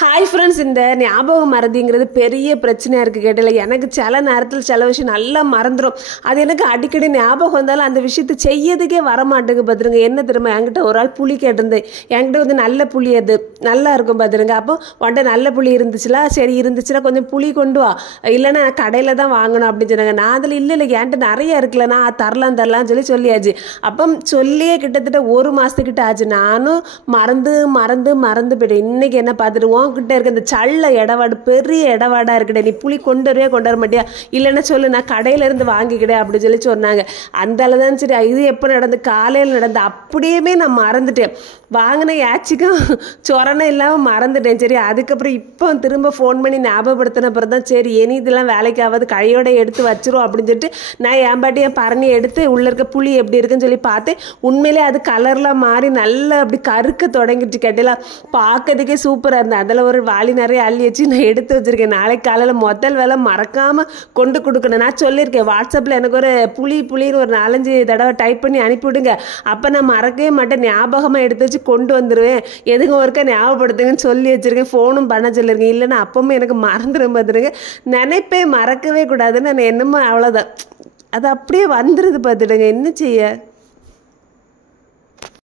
Hi friends, இந்த ஞாபகம் மறதிங்கிறது பெரிய பிரச்சனையாக இருக்குது கேட்டல. எனக்கு சில நேரத்தில் சில விஷயம் நல்லா மறந்துடும். அது எனக்கு அடிக்கடி ஞாபகம் வந்தாலும் அந்த விஷயத்தை செய்யறதுக்கே வரமாட்டேங்க. பார்த்துருங்க, என்ன திரும்ப என்கிட்ட ஒரு ஆள் புளி கேட்டிருந்தேன். என்கிட்ட வந்து நல்ல புளி, அது நல்லா இருக்கும் பார்த்துருங்க. அப்போ உன்ட்ட நல்ல புளி இருந்துச்சுல, சரி இருந்துச்சுன்னா கொஞ்சம் புளி கொண்டு வா, இல்லைன்னா கடையில் தான் வாங்கணும் அப்படின்னு சொன்னாங்க. நான் அதில் இல்லை என்கிட்ட நிறைய இருக்குல்ல, நான் தரலான்னு சொல்லியாச்சு. அப்போ சொல்லியே கிட்டத்தட்ட ஒரு மாதத்துக்கிட்ட ஆச்சு. நானும் மறந்து போயிட்டேன். இன்னைக்கு என்ன பார்த்துட்டு கிட்ட இருக்க இந்த சள்ள இடவாடு பெரிய இடவாடா இருக்குடே, நீ புளி கொண்டு வர மாட்டியா, இல்லைன்னா சொல்லு நான் கடையில இருந்து வாங்கிக்கிடேன் அப்படின்னு சொன்னாங்க. அந்த அளவுதான். சரி, இது எப்போ நடந்து? காலையில் நடந்து. அப்படியே நான் மறந்துட்டேன். வாங்கின யாச்சிக்கும் சொரணை இல்லாமல் மறந்துட்டேன். சரி, அதுக்கப்புறம் இப்போ திரும்ப ஃபோன் பண்ணி ஞாபகப்படுத்தின அப்புறம் தான் சரி இனி இதெல்லாம் வேலைக்கு ஆகாது, கையோட எடுத்து வச்சிரும் அப்படின்னு சொல்லிட்டு நான் என் பாட்டி என் பரணி எடுத்து உள்ள இருக்க புளி எப்படி இருக்குன்னு சொல்லி பார்த்தேன். உண்மையிலே அது கலர்லாம் மாறி நல்லா அப்படி கருக்க தொடங்கிட்டு கேட்டலாம். பார்க்கறதுக்கே சூப்பராக இருந்தது. அதில் ஒரு வாளி நிறைய அள்ளி வச்சு நான் எடுத்து வச்சிருக்கேன். நாளைக்கு காலையில் முதல் வேலை மறக்காமல் கொண்டு கொடுக்கணும். நான் சொல்லியிருக்கேன், வாட்ஸ்அப்பில் எனக்கு ஒரு புளின்னு ஒரு 4-5 தடவை டைப் பண்ணி அனுப்பிவிடுங்க, அப்போ நான் மறக்கவே மாட்டேன், ஞாபகமாக எடுத்து வச்சு கொண்டு வந்துடுவேன், எதுக்கு ஒருக்கா ஞாபகப்படுத்துங்கன்னு சொல்லி வச்சுருக்கேன். ஃபோனும் பண்ண சொல்லியிருக்கேன். இல்லைன்னா அப்பவுமே எனக்கு மறந்துடும் பார்த்துருங்க. நினைப்பே மறக்கவே கூடாதுன்னு நான் என்னமோ அவ்வளோதான், அது அப்படியே வந்துடுது பார்த்துடுங்க. என்ன செய்ய?